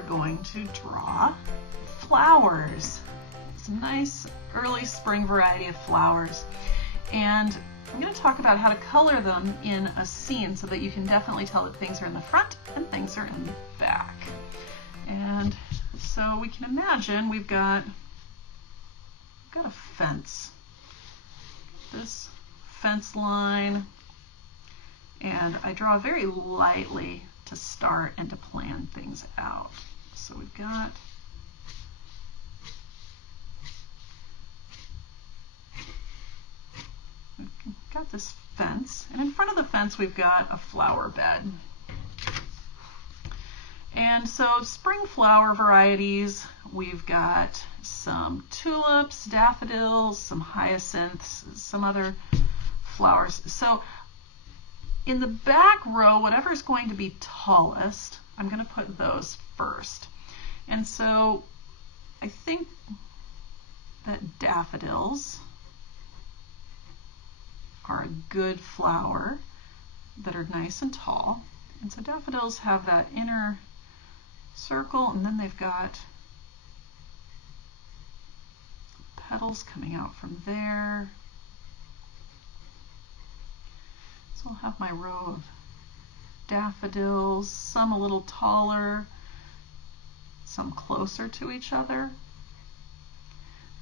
are going to draw flowers. Some nice early spring variety of flowers. And I'm going to talk about how to color them in a scene so that you can definitely tell that things are in the front and things are in the back. And so we can imagine we've got a fence. This fence line, and I draw very lightly to start and to plan things out. So we've got this fence, and in front of the fence we've got a flower bed. And so spring flower varieties, we've got some tulips, daffodils, some hyacinths, some other flowers. So in the back row, whatever's going to be tallest, I'm going to put those first. And so I think that daffodils are a good flower that are nice and tall. And so daffodils have that inner circle, and then they've got petals coming out from there. So I'll have my row of daffodils, some a little taller, some closer to each other.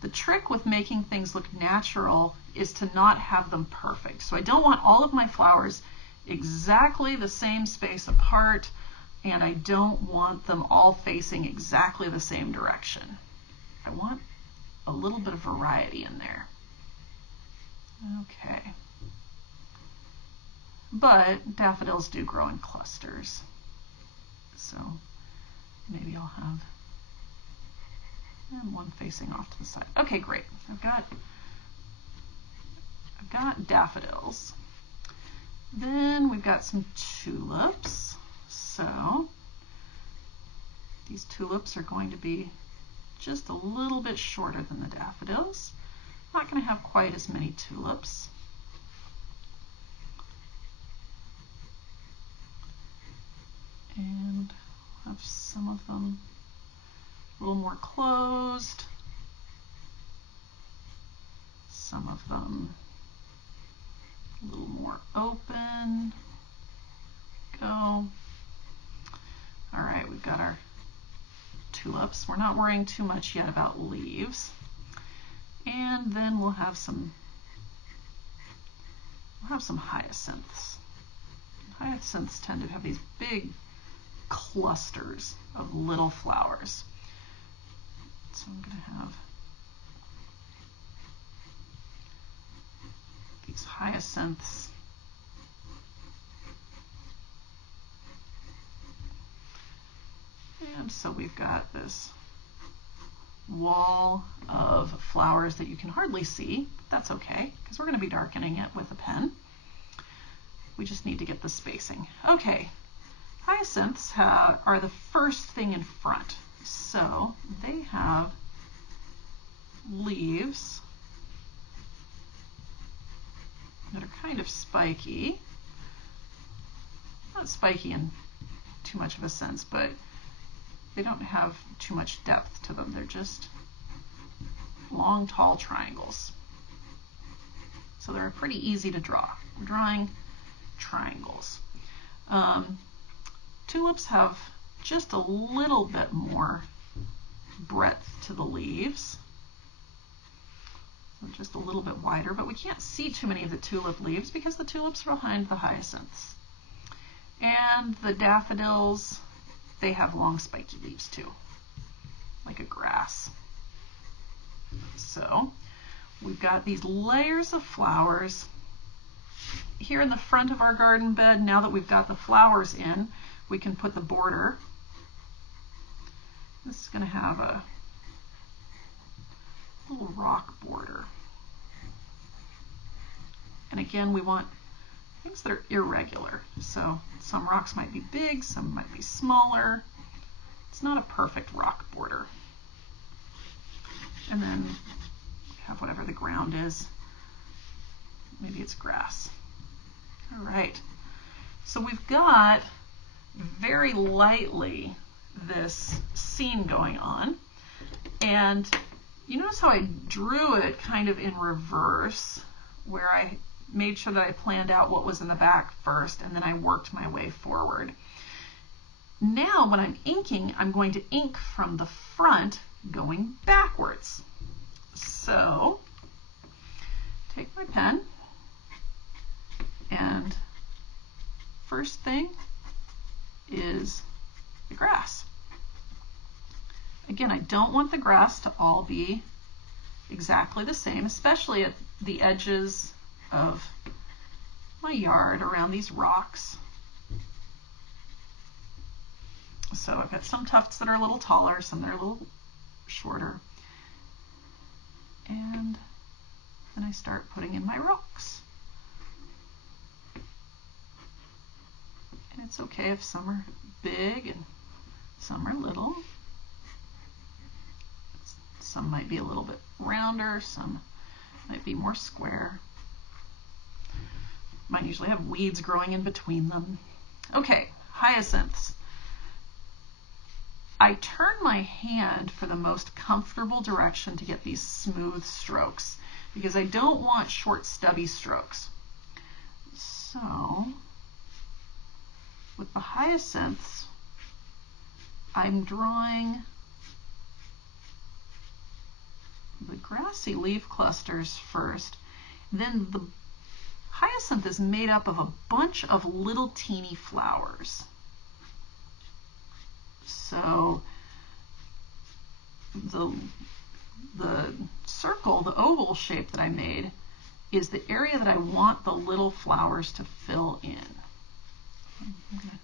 The trick with making things look natural is to not have them perfect. So I don't want all of my flowers exactly the same space apart, and I don't want them all facing exactly the same direction. I want a little bit of variety in there. Okay. But daffodils do grow in clusters. So maybe I'll have one facing off to the side. Okay, great. I've got daffodils. Then we've got some tulips. So these tulips are going to be just a little bit shorter than the daffodils. Not going to have quite as many tulips. And have some of them a little more closed, some of them a little more open. Go. All right, we've got our tulips. We're not worrying too much yet about leaves. And then we'll have some hyacinths. Hyacinths tend to have these big clusters of little flowers. So I'm going to have these hyacinths. And so we've got this wall of flowers that you can hardly see. That's okay, because we're going to be darkening it with a pen. We just need to get the spacing. Okay, hyacinths are the first thing in front. So they have leaves that are kind of spiky. Not spiky in too much of a sense, but they don't have too much depth to them. They're just long, tall triangles. So they're pretty easy to draw. We're drawing triangles. Tulips have just a little bit more breadth to the leaves. So just a little bit wider, but we can't see too many of the tulip leaves because the tulips are behind the hyacinths. And the daffodils, they have long spiky leaves too, like a grass. So we've got these layers of flowers here in the front of our garden bed. Now that we've got the flowers in, we can put the border. This is going to have a little rock border. And again, we want things that are irregular. So some rocks might be big, some might be smaller. It's not a perfect rock border. And then have whatever the ground is. Maybe it's grass. All right. So we've got very lightly this scene going on. And you notice how I drew it kind of in reverse, where I made sure that I planned out what was in the back first, and then I worked my way forward. Now when I'm inking, I'm going to ink from the front going backwards. So take my pen, and first thing is the grass. Again, I don't want the grass to all be exactly the same, especially at the edges of my yard around these rocks. So I've got some tufts that are a little taller, some that are a little shorter. And then I start putting in my rocks. And it's okay if some are big and some are little. Some might be a little bit rounder, some might be more square. Mine usually have weeds growing in between them. Okay, hyacinths. I turn my hand for the most comfortable direction to get these smooth strokes, because I don't want short stubby strokes. So with the hyacinths, I'm drawing the grassy leaf clusters first. Then the hyacinth is made up of a bunch of little teeny flowers. So the circle, the oval shape that I made, is the area that I want the little flowers to fill in. I'm going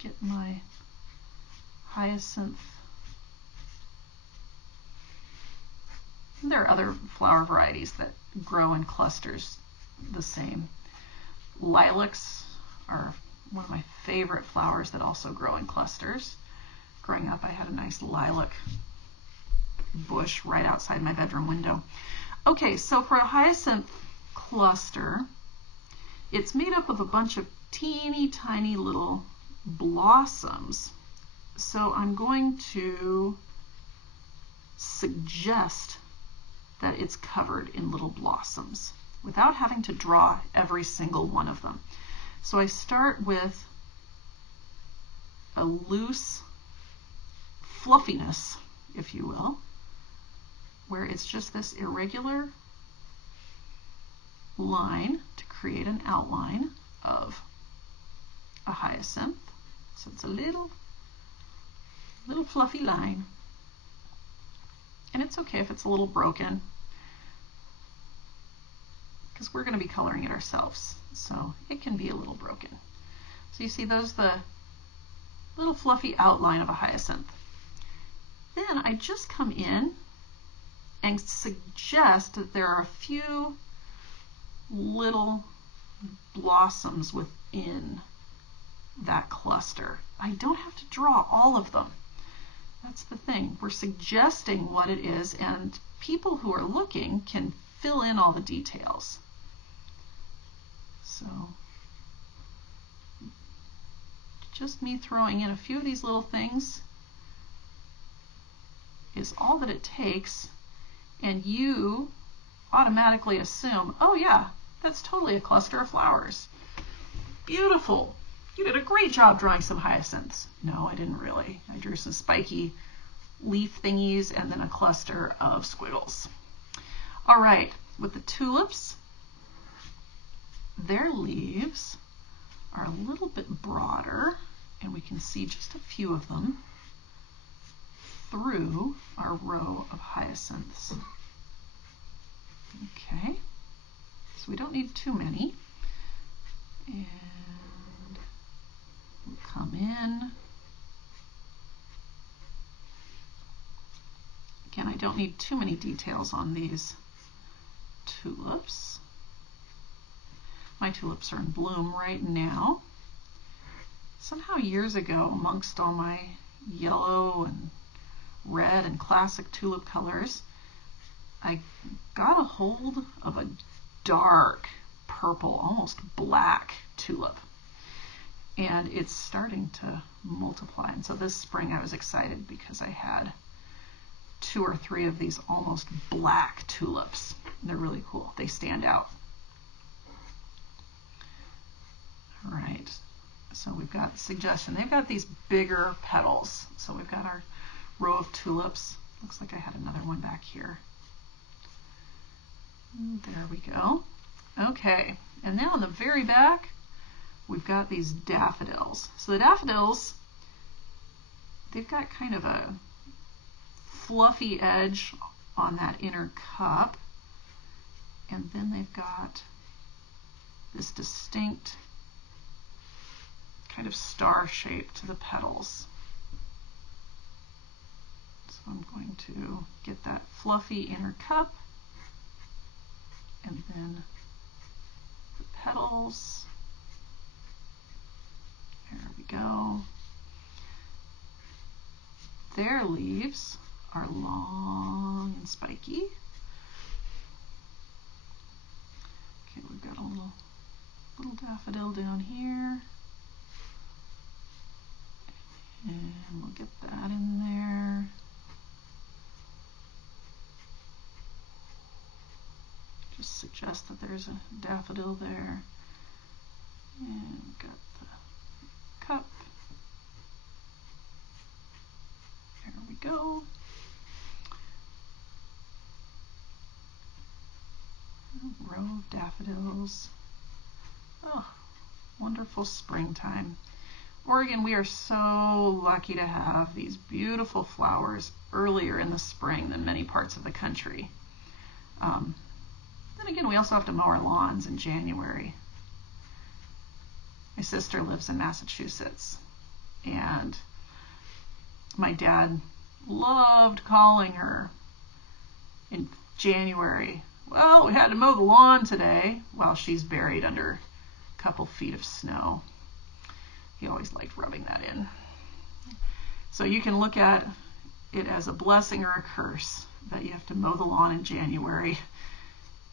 to get my hyacinth. There are other flower varieties that grow in clusters the same. Lilacs are one of my favorite flowers that also grow in clusters. Growing up, I had a nice lilac bush right outside my bedroom window. Okay, so for a hyacinth cluster, it's made up of a bunch of teeny tiny little blossoms. So I'm going to suggest that it's covered in little blossoms without having to draw every single one of them. So I start with a loose fluffiness, if you will, where it's just this irregular line to create an outline of a hyacinth. So it's a little fluffy line. And it's okay if it's a little broken, because we're going to be coloring it ourselves, so it can be a little broken. So you see those, the little fluffy outline of a hyacinth. Then I just come in and suggest that there are a few little blossoms within that cluster. I don't have to draw all of them. That's the thing. We're suggesting what it is, and people who are looking can fill in all the details. So just me throwing in a few of these little things is all that it takes, and you automatically assume, oh yeah, that's totally a cluster of flowers. Beautiful. You did a great job drawing some hyacinths. No, I didn't really. I drew some spiky leaf thingies and then a cluster of squiggles. All right, with the tulips, their leaves are a little bit broader, and we can see just a few of them through our row of hyacinths. Okay, so we don't need too many. And we'll come in. Again, I don't need too many details on these tulips. My tulips are in bloom right now. Somehow years ago, amongst all my yellow and red and classic tulip colors, I got a hold of a dark purple, almost black tulip. And it's starting to multiply. And so this spring I was excited because I had 2 or 3 of these almost black tulips. They're really cool. They stand out. All right, so we've got suggestion. They've got these bigger petals. So we've got our row of tulips. Looks like I had another one back here. There we go. Okay, and now in the very back, we've got these daffodils. So the daffodils, they've got kind of a fluffy edge on that inner cup, and then they've got this distinct kind of star shape to the petals. So I'm going to get that fluffy inner cup, and then the petals. There we go. Their leaves are long and spiky. Okay, we've got a little daffodil down here. And we'll get that in there. Just suggest that there's a daffodil there. And we've got the cup. There we go. A row of daffodils. Oh, wonderful springtime. Oregon, we are so lucky to have these beautiful flowers earlier in the spring than many parts of the country. Then again, we also have to mow our lawns in January. My sister lives in Massachusetts, and my dad loved calling her in January. Well, we had to mow the lawn today while she's buried under a couple feet of snow. He always liked rubbing that in. So you can look at it as a blessing or a curse that you have to mow the lawn in January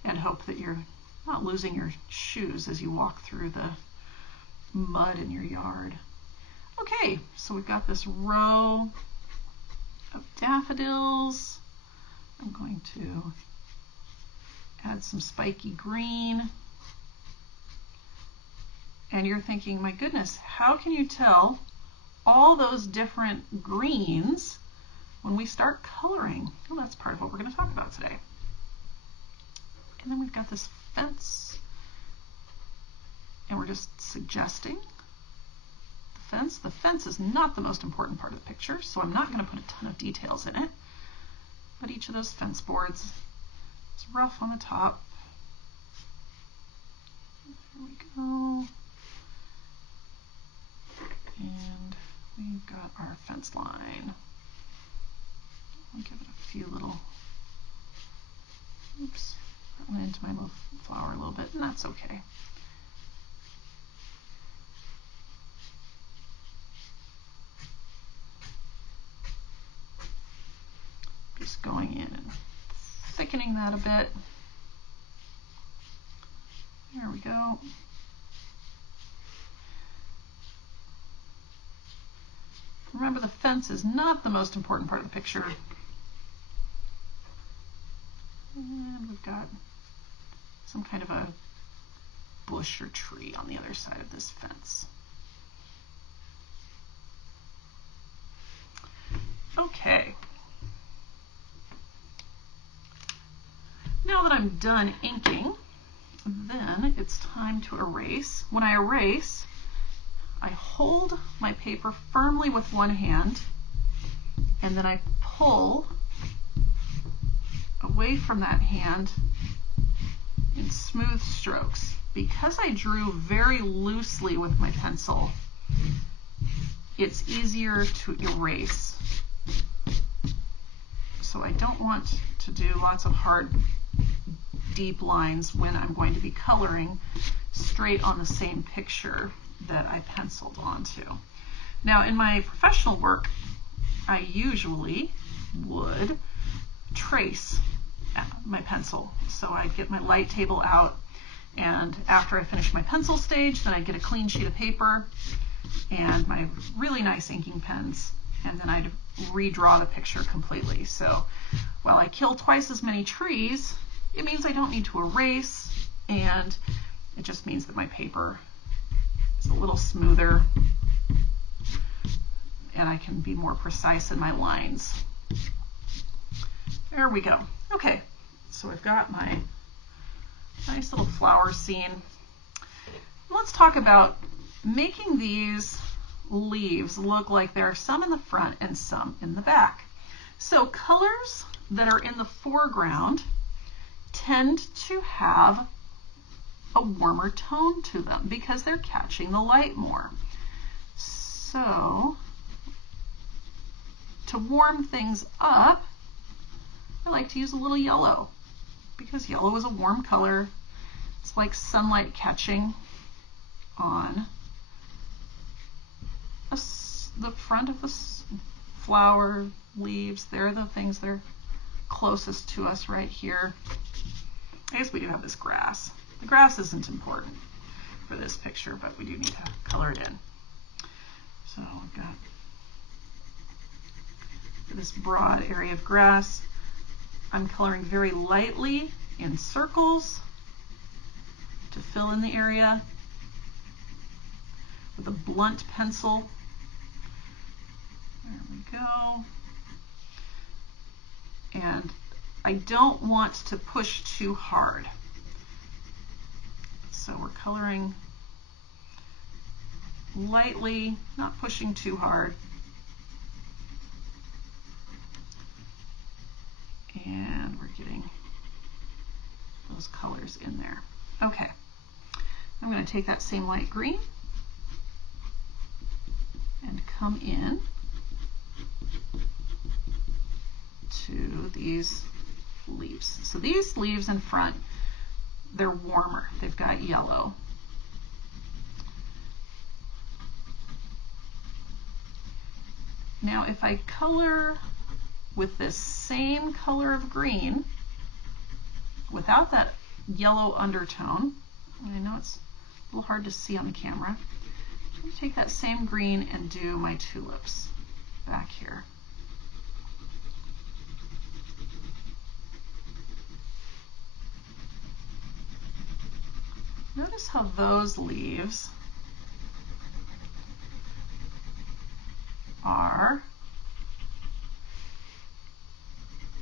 and hope that you're not losing your shoes as you walk through the mud in your yard. Okay, so we've got this row of daffodils. I'm going to add some spiky green. And you're thinking, my goodness, how can you tell all those different greens when we start coloring? Well, that's part of what we're going to talk about today. And then we've got this fence, and we're just suggesting the fence. The fence is not the most important part of the picture, so I'm not going to put a ton of details in it. But each of those fence boards is rough on the top. There we go. And we've got our fence line. I'll give it a few little, oops, that went into my little flower a little bit, and that's okay. Just going in and thickening that a bit. There we go. Remember, the fence is not the most important part of the picture. And we've got some kind of a bush or tree on the other side of this fence. Okay. Now that I'm done inking, then it's time to erase. When I erase, I hold my paper firmly with one hand, and then I pull away from that hand in smooth strokes. Because I drew very loosely with my pencil, it's easier to erase. So I don't want to do lots of hard, deep lines when I'm going to be coloring straight on the same picture that I penciled onto. Now, in my professional work, I usually would trace my pencil. So I'd get my light table out, and after I finish my pencil stage, then I'd get a clean sheet of paper, and my really nice inking pens, and then I'd redraw the picture completely. So while I kill twice as many trees, it means I don't need to erase, and it just means that my paper is a little smoother and I can be more precise in my lines. There we go. Okay, so I've got my nice little flower scene. Let's talk about making these leaves look like there are some in the front and some in the back. So colors that are in the foreground tend to have a warmer tone to them because they're catching the light more. So to warm things up, I like to use a little yellow because yellow is a warm color. It's like sunlight catching on the front of the flower leaves. They're the things that are closest to us right here. I guess we do have this grass. The grass isn't important for this picture, but we do need to color it in. So I've got this broad area of grass. I'm coloring very lightly in circles to fill in the area with a blunt pencil. There we go. And I don't want to push too hard. So we're coloring lightly, not pushing too hard. And we're getting those colors in there. Okay, I'm going to take that same light green and come in to these leaves. So these leaves in front, they're warmer. They've got yellow. Now if I color with this same color of green without that yellow undertone, I know it's a little hard to see on the camera, I'm going to take that same green and do my tulips back here. Notice how those leaves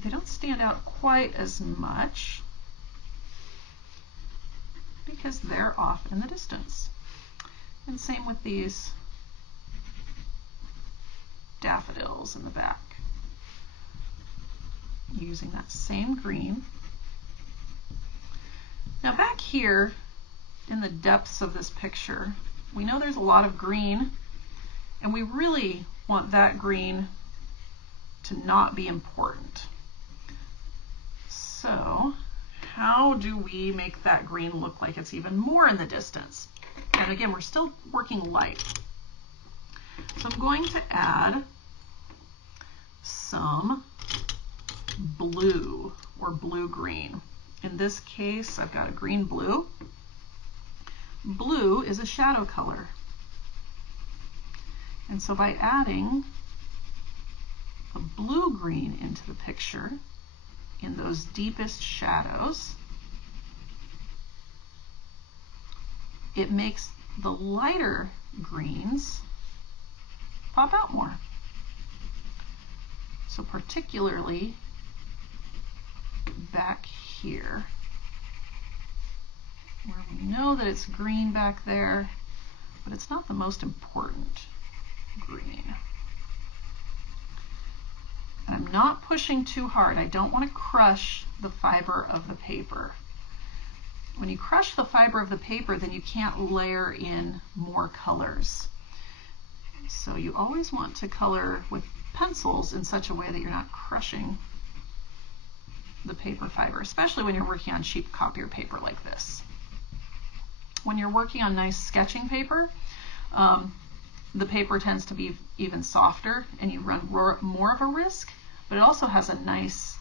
they don't stand out quite as much because they're off in the distance. And same with these daffodils in the back. Using that same green. Now back here in the depths of this picture, we know there's a lot of green, and we really want that green to not be important. So how do we make that green look like it's even more in the distance? And again, we're still working light. So I'm going to add some blue or blue-green. In this case, I've got a green-blue. Blue is a shadow color. And so by adding a blue-green into the picture in those deepest shadows, it makes the lighter greens pop out more. So particularly back here, where we know that it's green back there, but it's not the most important green. And I'm not pushing too hard. I don't want to crush the fiber of the paper. When you crush the fiber of the paper, then you can't layer in more colors. So you always want to color with pencils in such a way that you're not crushing the paper fiber, especially when you're working on cheap copier paper like this. When you're working on nice sketching paper, the paper tends to be even softer and you run more of a risk, but it also has a nice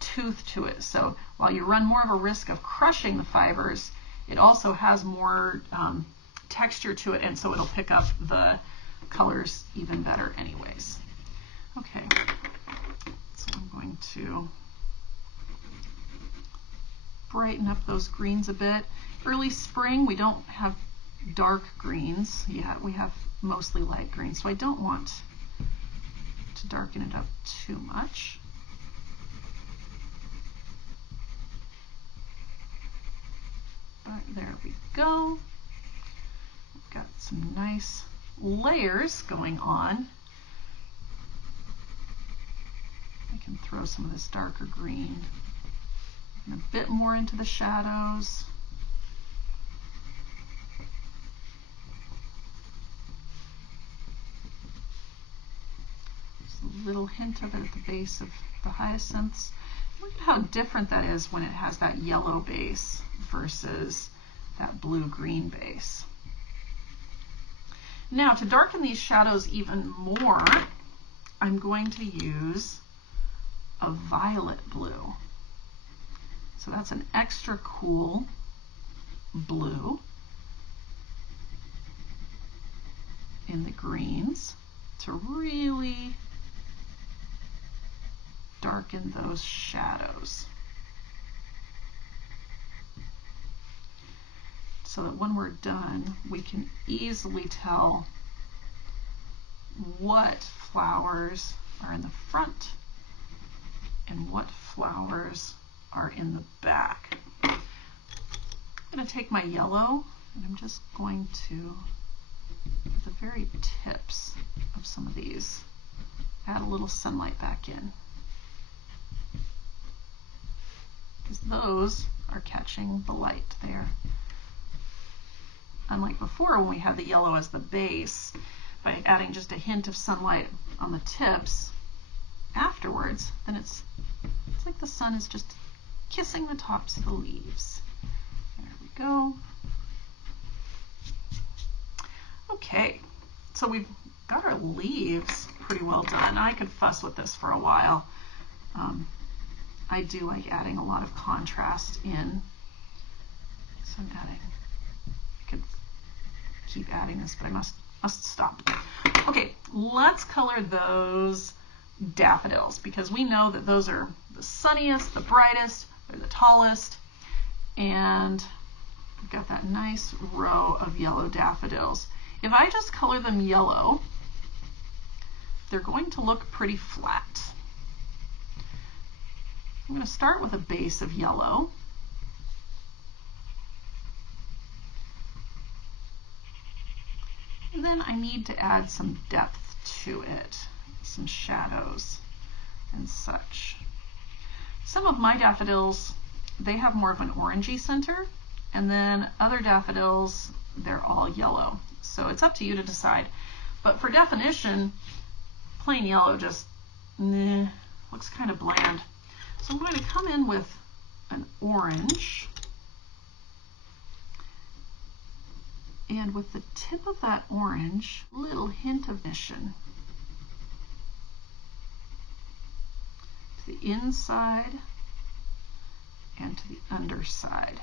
tooth to it. So while you run more of a risk of crushing the fibers, it also has more texture to it, and so it'll pick up the colors even better anyways. Okay, so I'm going to brighten up those greens a bit. Early spring, we don't have dark greens yet. We have mostly light greens, so I don't want to darken it up too much. But there we go. We've got some nice layers going on. I can throw some of this darker green and a bit more into the shadows. Just a little hint of it at the base of the hyacinths. Look at how different that is when it has that yellow base versus that blue-green base. Now, to darken these shadows even more, I'm going to use a violet blue. So that's an extra cool blue in the greens to really darken those shadows, so that when we're done, we can easily tell what flowers are in the front and what flowers are in the back. I'm going to take my yellow and I'm just going to, at the very tips of some of these, add a little sunlight back in, because those are catching the light there. Unlike before when we had the yellow as the base, by adding just a hint of sunlight on the tips afterwards, then it's like the sun is just kissing the tops of the leaves. There we go. Okay, so we've got our leaves pretty well done. I could fuss with this for a while. I do like adding a lot of contrast in. So I'm adding, I could keep adding this, but I must stop. Okay, let's color those daffodils, because we know that those are the sunniest, the brightest, they're the tallest, and we've got that nice row of yellow daffodils. If I just color them yellow, they're going to look pretty flat. I'm going to start with a base of yellow. And then I need to add some depth to it, some shadows and such. Some of my daffodils, they have more of an orangey center, and then other daffodils, they're all yellow. So it's up to you to decide. But for definition, plain yellow just looks kind of bland. So I'm going to come in with an orange, and with the tip of that orange, a little hint of mission to the inside and to the underside.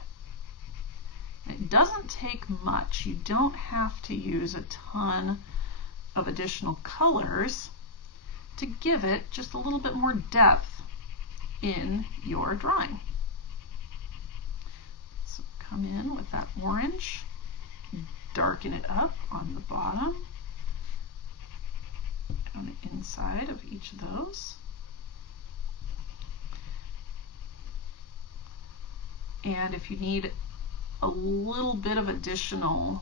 And it doesn't take much. You don't have to use a ton of additional colors to give it just a little bit more depth in your drawing. So come in with that orange, darken it up on the bottom, on the inside of each of those. And if you need a little bit of additional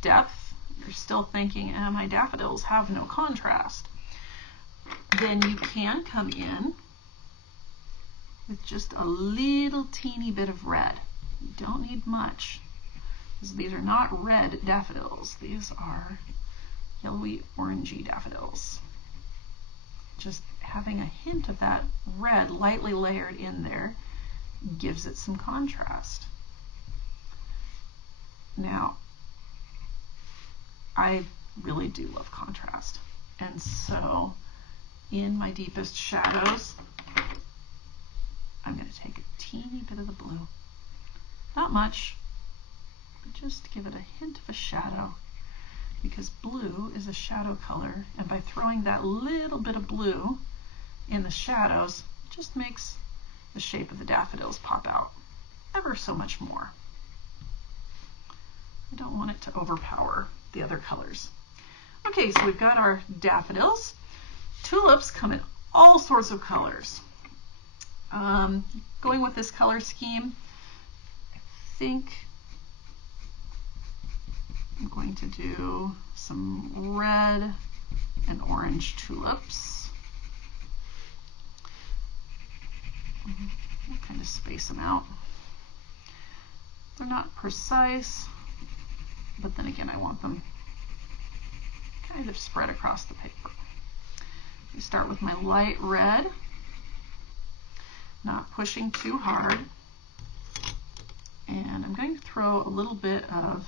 depth, you're still thinking, my daffodils have no contrast, then you can come in with just a little teeny bit of red. You don't need much, because these are not red daffodils. These are yellowy orangey daffodils. Just having a hint of that red lightly layered in there gives it some contrast. Now, I really do love contrast, and so in my deepest shadows, I'm going to take a teeny bit of the blue. Not much, but just to give it a hint of a shadow, because blue is a shadow color, and by throwing that little bit of blue in the shadows, it just makes the shape of the daffodils pop out ever so much more. I don't want it to overpower the other colors. Okay, so we've got our daffodils. Tulips come in all sorts of colors. Going with this color scheme, I think I'm going to do some red and orange tulips. We'll kind of space them out. They're not precise, but then again, I want them kind of spread across the paper. I start with my light red, not pushing too hard, and I'm going to throw a little bit of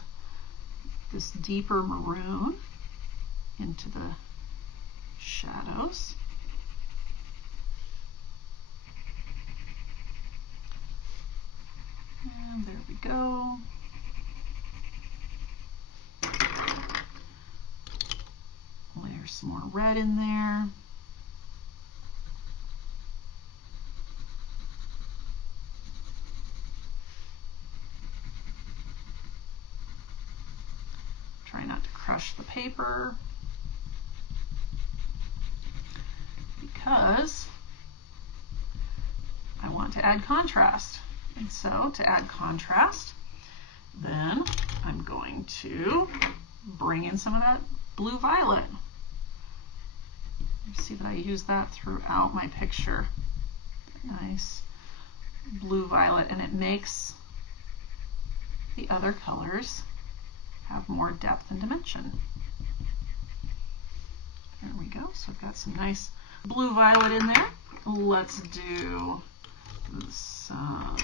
this deeper maroon into the shadows. And there we go. Layer some more red in there. Try not to crush the paper, because I want to add contrast. And so to add contrast, then I'm going to bring in some of that blue violet. You see that I use that throughout my picture. Nice blue violet, and it makes the other colors have more depth and dimension. There we go. So I've got some nice blue violet in there. Let's do some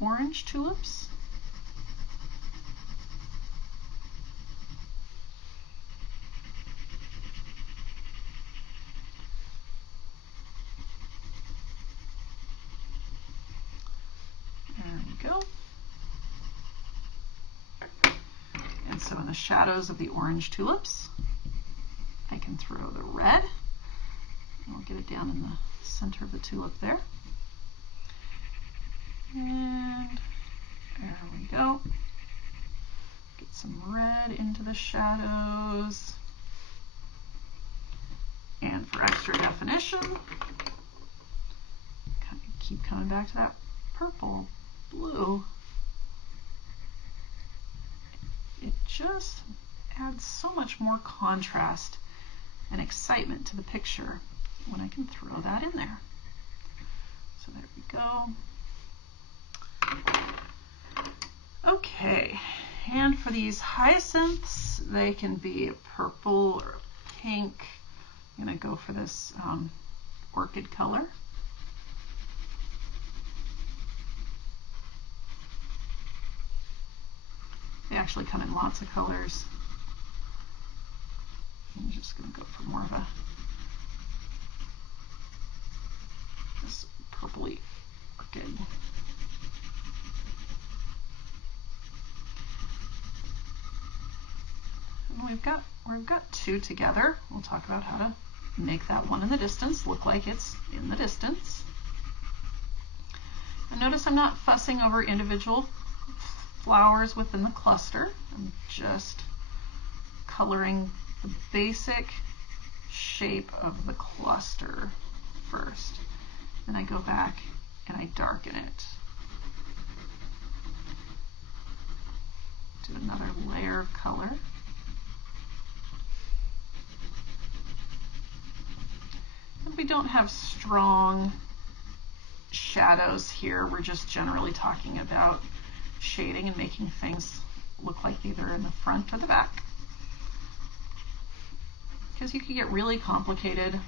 orange tulips. There we go. And so in the shadows of the orange tulips, I can throw the red. I'll get it down in the center of the tulip there. And there we go. Get some red into the shadows. And for extra definition, keep coming back to that purple, blue. It just adds so much more contrast and excitement to the picture when I can throw that in there. So there we go. Okay, and for these hyacinths, they can be a purple or a pink. I'm going to go for this orchid color. They actually come in lots of colors. I'm just going to go for more of this purpley orchid. And we've got two together. We'll talk about how to make that one in the distance look like it's in the distance. And notice I'm not fussing over individual flowers within the cluster. I'm just coloring the basic shape of the cluster first. Then I go back and I darken it. Do another layer of color. And we don't have strong shadows here. We're just generally talking about shading and making things look like either in the front or the back. Because you can get really complicated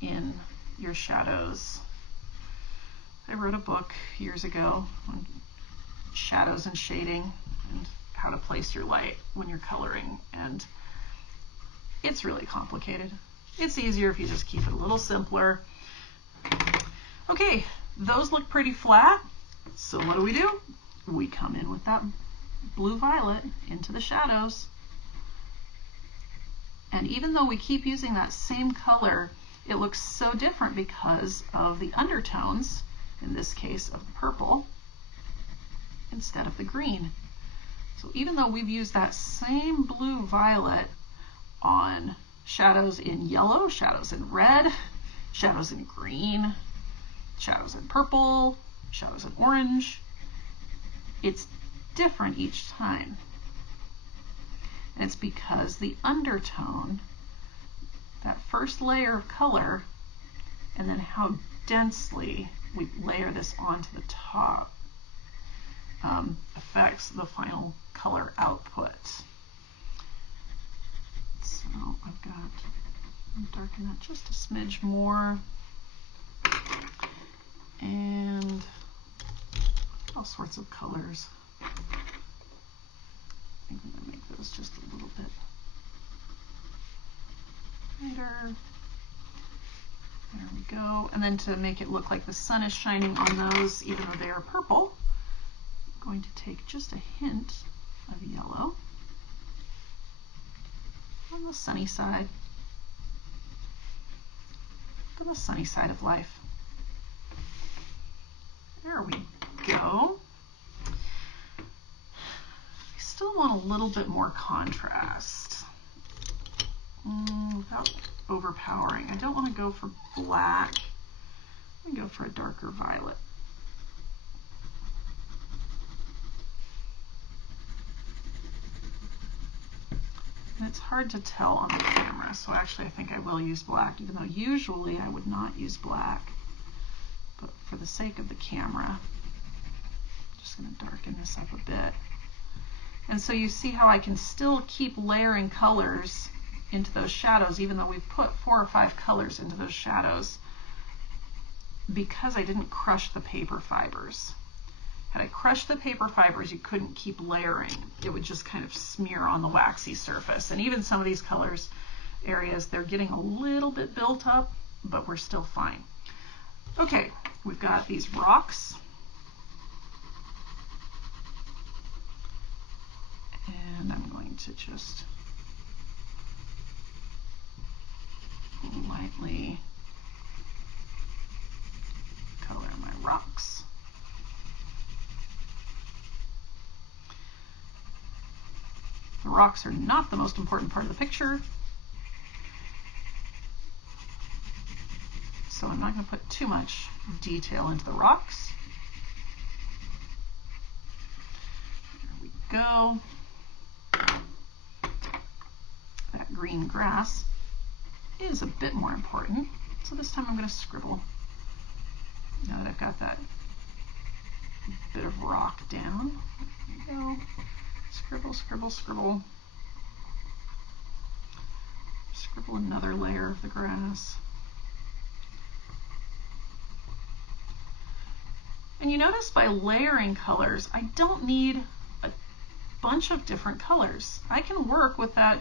in your shadows. I wrote a book years ago on shadows and shading and how to place your light when you're coloring, and it's really complicated. It's easier if you just keep it a little simpler. Okay, those look pretty flat. So what do? We come in with that blue-violet into the shadows. And even though we keep using that same color, it looks so different because of the undertones, in this case of the purple, instead of the green. So even though we've used that same blue-violet on shadows in yellow, shadows in red, shadows in green, shadows in purple, shadows in orange, it's different each time. And it's because the undertone, that first layer of color, and then how densely we layer this onto the top, affects the final color output. So I'm darken that just a smidge more, and all sorts of colors. I think I'm going to make those just a little bit lighter. There we go. And then to make it look like the sun is shining on those, even though they are purple, I'm going to take just a hint of yellow on the sunny side. Look at the sunny side of life. There we go. I still want a little bit more contrast without overpowering. I don't want to go for black. I'm going to go for a darker violet. And it's hard to tell on the camera, so actually I think I will use black, even though usually I would not use black. But for the sake of the camera, I'm just going to darken this up a bit. And so you see how I can still keep layering colors into those shadows, even though we've put 4 or 5 colors into those shadows, because I didn't crush the paper fibers. Had I crushed the paper fibers, you couldn't keep layering. It would just kind of smear on the waxy surface. And even some of these colors areas, they're getting a little bit built up, but we're still fine. Okay, we've got these rocks. And I'm going to just lightly color my rocks. The rocks are not the most important part of the picture, so I'm not going to put too much detail into the rocks. There we go. That green grass is a bit more important, so this time I'm going to scribble. Now that I've got that bit of rock down, there we go. Scribble, scribble, scribble. Scribble another layer of the grass. And you notice by layering colors, I don't need a bunch of different colors. I can work with that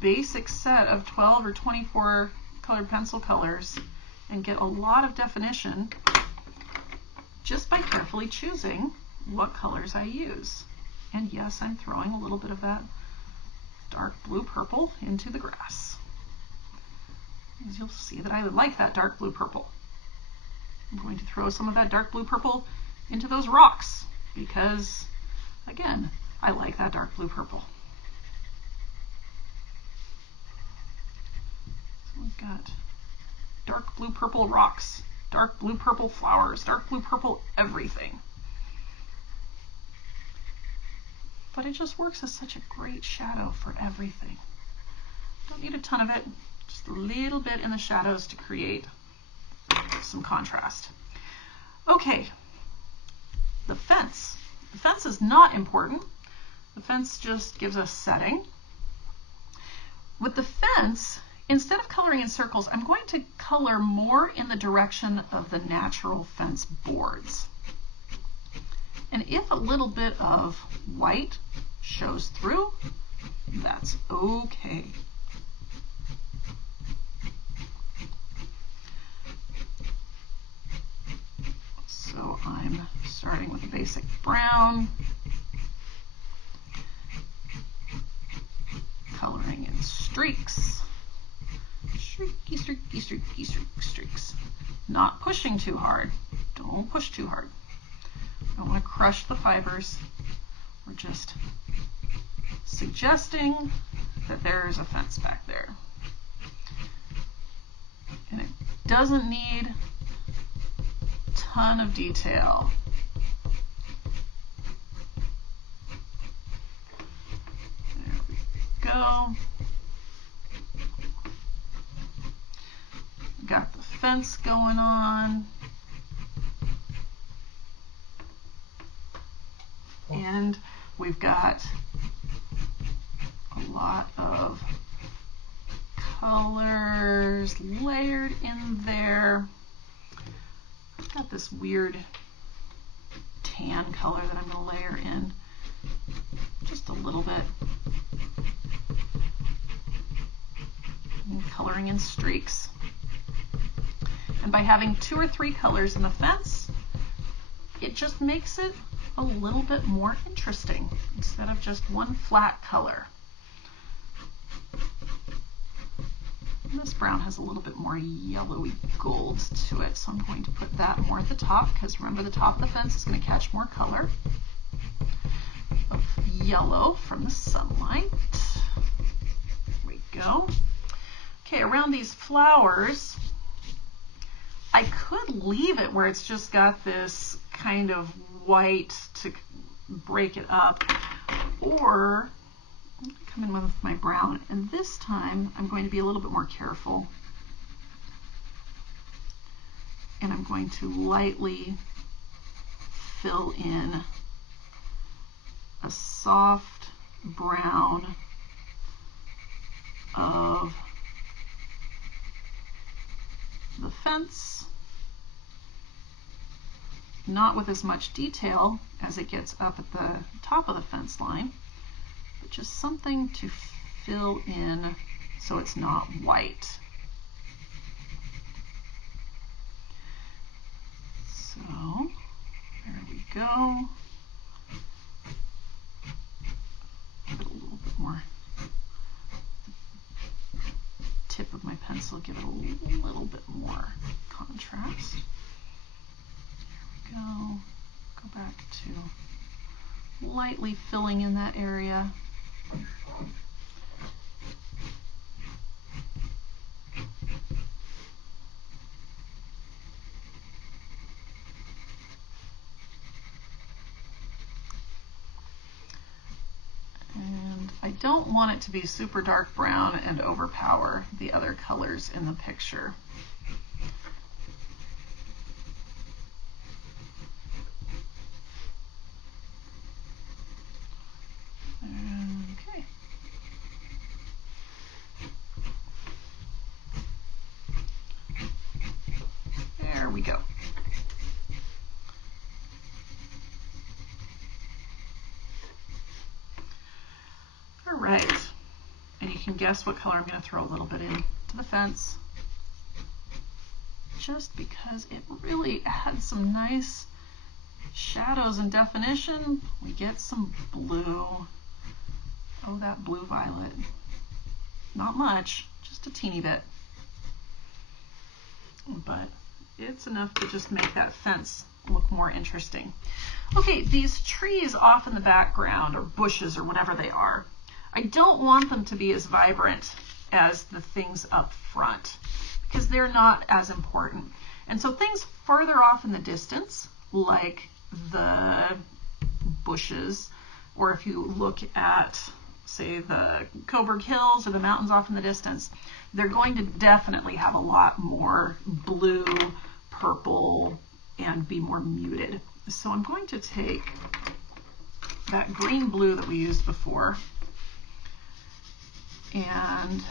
basic set of 12 or 24 colored pencil colors and get a lot of definition just by carefully choosing what colors I use. And yes, I'm throwing a little bit of that dark blue purple into the grass. As you'll see that I like that dark blue purple. I'm going to throw some of that dark blue purple into those rocks because, again, I like that dark blue purple. So we've got dark blue purple rocks, dark blue purple flowers, dark blue purple everything. But it just works as such a great shadow for everything. Don't need a ton of it, just a little bit in the shadows to create some contrast. Okay, the fence. The fence is not important. The fence just gives us setting. With the fence, instead of coloring in circles, I'm going to color more in the direction of the natural fence boards. And if a little bit of white shows through, that's okay. So So I'm starting with a basic brown, coloring in streaks. Streaky, streaky, streaky, streaks. Not pushing too hard. Don't push too hard. Don't want to crush the fibers. We're just suggesting that there's a fence back there. And it doesn't need a ton of detail. There we go. Got the fence going on. And we've got a lot of colors layered in there. I've got this weird tan color that I'm going to layer in just a little bit. And coloring in streaks. And by having 2 or 3 colors in the fence, it just makes it a little bit more interesting instead of just one flat color. And this brown has a little bit more yellowy gold to it, so I'm going to put that more at the top, because remember, the top of the fence is going to catch more color of yellow from the sunlight. There we go. Okay, around these flowers, I could leave it where it's just got this kind of white to break it up, or come in with my brown, and this time I'm going to be a little bit more careful, and I'm going to lightly fill in a soft brown of the fence, not with as much detail as it gets up at the top of the fence line, but just something to fill in so it's not white. So there we go. Give it a little bit more. Tip of my pencil, give it a little bit more contrast. There we go. Go back to lightly filling in that area. And I don't want it to be super dark brown and overpower the other colors in the picture. Okay. There we go. All right, and you can guess what color I'm going to throw a little bit in to the fence, just because it really adds some nice shadows and definition. We get some blue. Oh, that blue violet. Not much, just a teeny bit, but it's enough to just make that fence look more interesting. Okay, these trees off in the background, or bushes, or whatever they are, I don't want them to be as vibrant as the things up front, because they're not as important. And so things further off in the distance, like the bushes, or if you look at, say, the Coburg Hills or the mountains off in the distance, they're going to definitely have a lot more blue, purple, and be more muted. So I'm going to take that green blue that we used before, and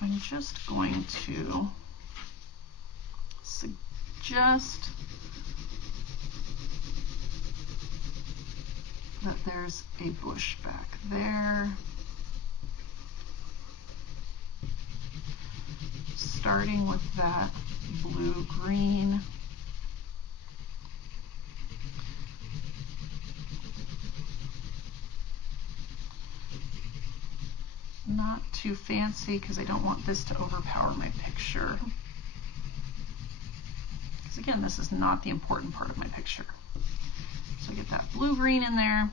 I'm just going to suggest that there's a bush back there. Starting with that blue-green. Not too fancy because I don't want this to overpower my picture. Because again, this is not the important part of my picture. So I get that blue-green in there.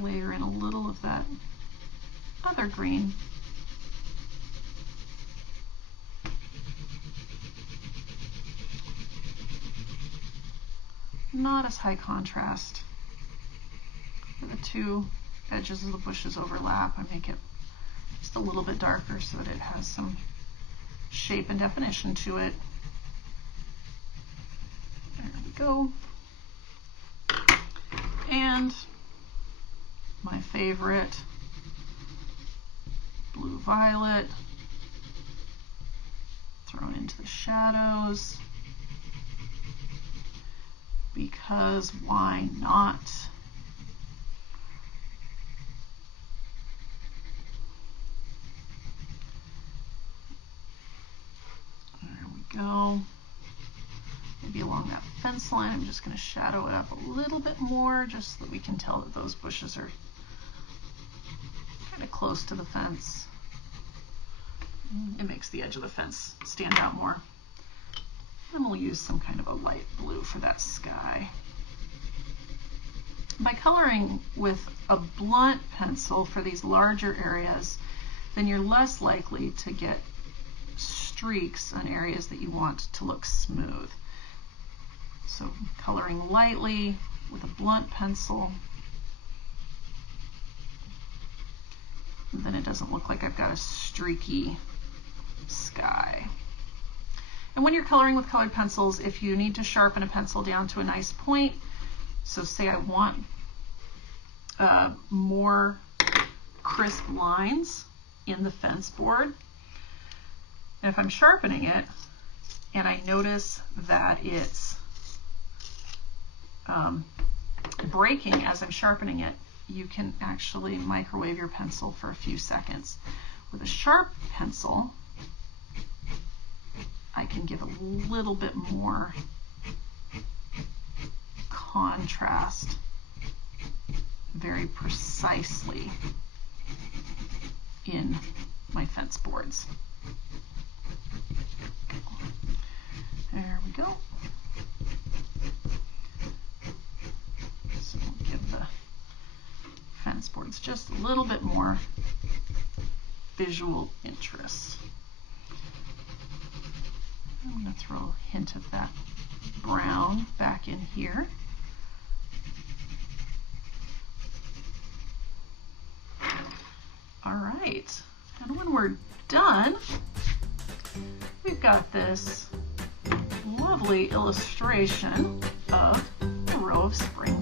Layer in a little of that other green. Not as high contrast. Where the two edges of the bushes overlap, I make it just a little bit darker so that it has some shape and definition to it. There we go. And my favorite, blue-violet, thrown into the shadows, because why not? There we go. Maybe along that fence line, I'm just going to shadow it up a little bit more just so that we can tell that those bushes are kind of close to the fence. It makes the edge of the fence stand out more. And we'll use some kind of a light blue for that sky. By coloring with a blunt pencil for these larger areas, then you're less likely to get streaks on areas that you want to look smooth. So coloring lightly with a blunt pencil, and then it doesn't look like I've got a streaky sky. And when you're coloring with colored pencils, if you need to sharpen a pencil down to a nice point, so say I want more crisp lines in the fence board, and if I'm sharpening it and I notice that it's breaking as I'm sharpening it, you can actually microwave your pencil for a few seconds. With a sharp pencil, I can give a little bit more contrast very precisely in my fence boards. There we go. So we'll give the fence boards just a little bit more visual interest. I'm going to throw a hint of that brown back in here. All right, and when we're done, we've got this lovely illustration of a row of spring